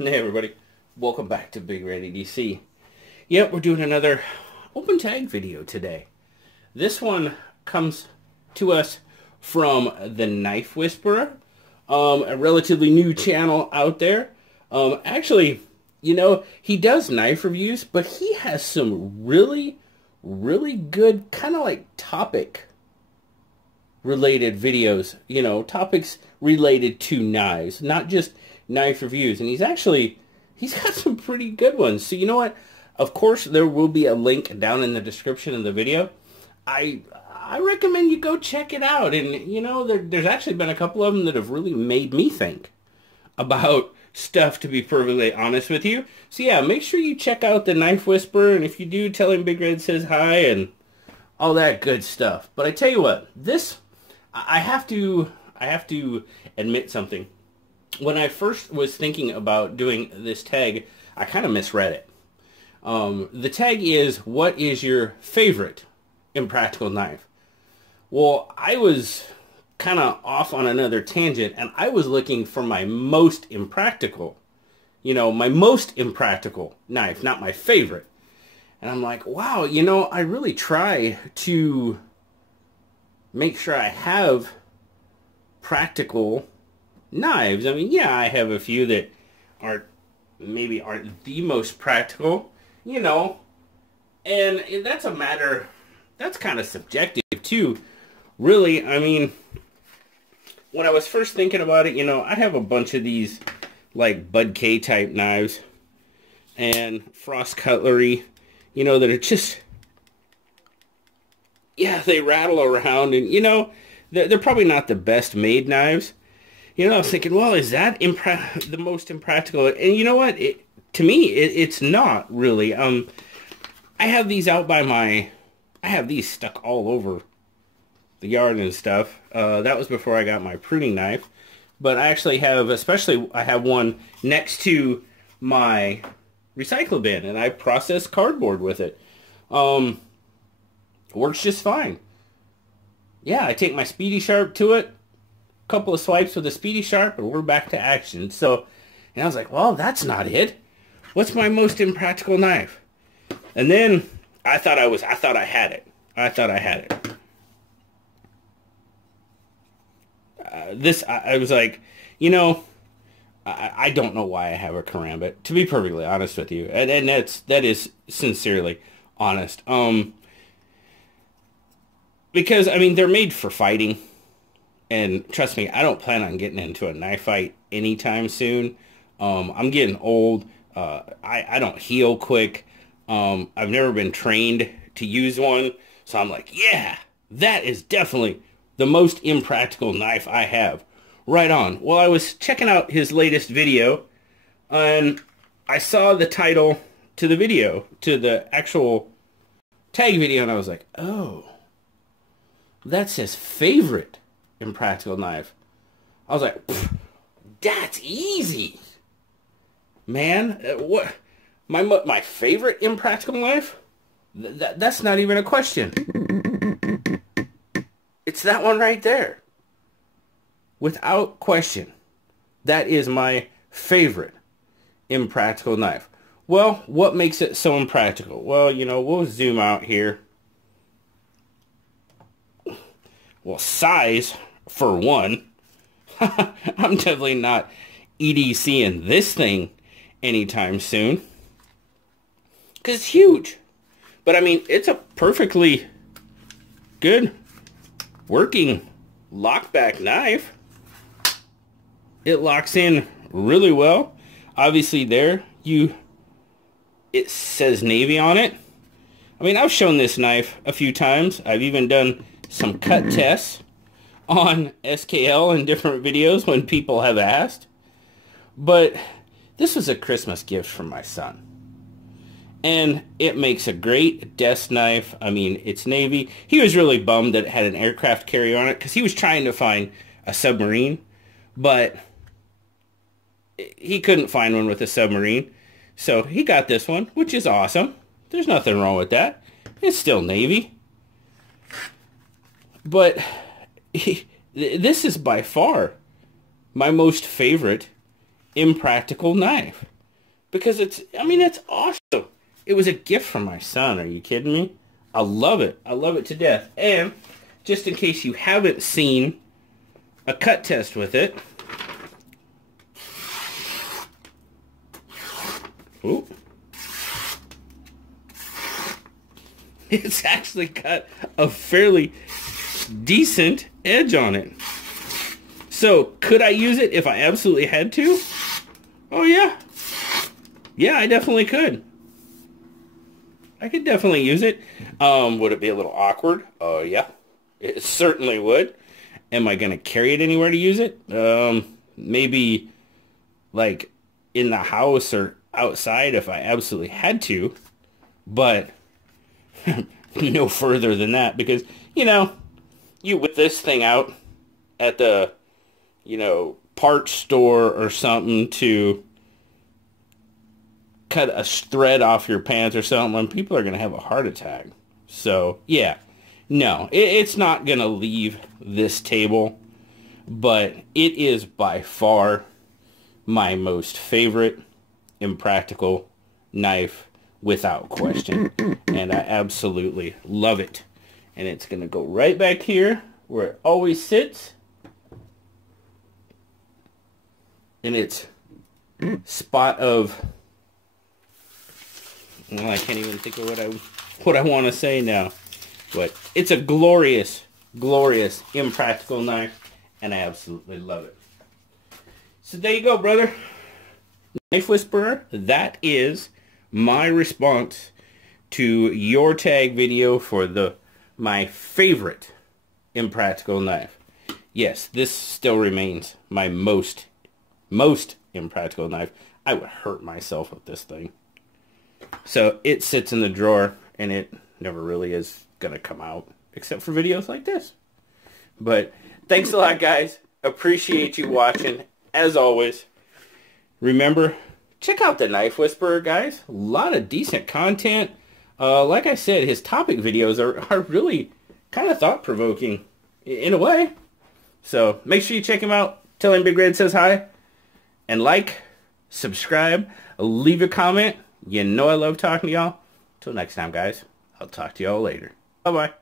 Hey everybody, welcome back to BigRedEDC. Yep, we're doing another open tag video today. This one comes to us from the Knife Whisperer, a relatively new channel out there. Actually, you know, he does knife reviews, but he has some really good kind of like topic related videos, you know, topics related to knives, not just knife reviews. And he's got some pretty good ones. So you know what? Of course, there will be a link down in the description of the video. I recommend you go check it out. And you know, there's actually been a couple of them that have really made me think about stuff, to be perfectly honest with you. So yeah, make sure you check out the Knife Whisperer, and if you do, tell him Big Red says hi and all that good stuff. But I tell you what, this, I have to admit something. When I first was thinking about doing this tag, I kind of misread it. The tag is, what is your favorite Impractical knife? Well, I was kind of off on another tangent, and I was looking for my most impractical, you know, my most impractical knife, not my favorite. And I'm like, wow, you know, I really try to make sure I have practical knives. I mean, yeah, I have a few that maybe aren't the most practical, you know, and that's a matter, that's kind of subjective too, really. I mean, when I was first thinking about it, you know, I have a bunch of these like Bud K type knives and Frost cutlery, you know, that are just, yeah, they rattle around, and you know, they're probably not the best made knives. You know, I was thinking, well, is that the most impractical? And you know what? To me, it's not really. I have these out by I have these stuck all over the yard and stuff. That was before I got my pruning knife. But I actually have, I have one next to my recycle bin, and I process cardboard with it. Works just fine. Yeah, I take my Speedy Sharp to it, couple of swipes with a Speedy Sharp, and we're back to action. So, and I was like, well, that's not it. What's my most impractical knife? And then I thought I had it. I was like, you know, I don't know why I have a karambit, to be perfectly honest with you. And that is sincerely honest. Because, I mean, they're made for fighting. And trust me, I don't plan on getting into a knife fight anytime soon. I'm getting old. I don't heal quick. I've never been trained to use one. So I'm like, yeah, that is definitely the most impractical knife I have. Right on. Well, I was checking out his latest video, and I saw the title to the video, to the actual tag video, and I was like, oh, that's his favorite impractical knife. I was like, that's easy, man. What my favorite impractical knife? That's not even a question. It's that one right there, without question. That is my favorite impractical knife. Well, what makes it so impractical? Well, you know, we'll zoom out here. Well, size, for one. I'm definitely not EDCing this thing anytime soon, because it's huge. But I mean, it's a perfectly good working lockback knife. It locks in really well. Obviously there, it says Navy on it. I mean, I've shown this knife a few times. I've even done some cut tests on SKL in different videos when people have asked. But this was a Christmas gift from my son. And it makes a great desk knife. I mean, it's Navy. He was really bummed that it had an aircraft carrier on it, because he was trying to find a submarine, but he couldn't find one with a submarine. So he got this one, which is awesome. There's nothing wrong with that. It's still Navy. But this is by far my most favorite Impractical knife. Because it's awesome. It was a gift from my son. Are you kidding me? I love it. I love it to death. And just in case you haven't seen a cut test with it. Ooh. It's actually got a fairly decent edge on it. So, could I use it if I absolutely had to? Oh, yeah. Yeah, I definitely could. I could definitely use it. Would it be a little awkward? Oh, yeah. It certainly would. Am I going to carry it anywhere to use it? Maybe, like, in the house or outside if I absolutely had to. But no further than that. Because, you know, you whip this thing out at the, you know, parts store or something to cut a thread off your pants or something, and people are going to have a heart attack. So, yeah. No, it's not going to leave this table, but it is by far my most favorite Impractical knife without question. And I absolutely love it. And it's going to go right back here where it always sits. In its spot of... Well, I can't even think of what I want to say now. But it's a glorious, glorious Impractical knife. And I absolutely love it. So there you go, brother. Knife Whisperer, that is my response to your tag video for my favorite Impractical knife. Yes, this still remains my most Impractical knife. I would hurt myself with this thing. So it sits in the drawer, and it never really is going to come out, except for videos like this. But thanks a lot, guys. Appreciate you watching, as always. Remember, check out the Knife Whisperer, guys. A lot of decent content. Like I said, his topic videos are really kind of thought-provoking, in a way. So make sure you check him out. Tell him Big Red says hi. And like, subscribe, leave a comment. You know I love talking to y'all. Till next time, guys. I'll talk to y'all later. Bye-bye.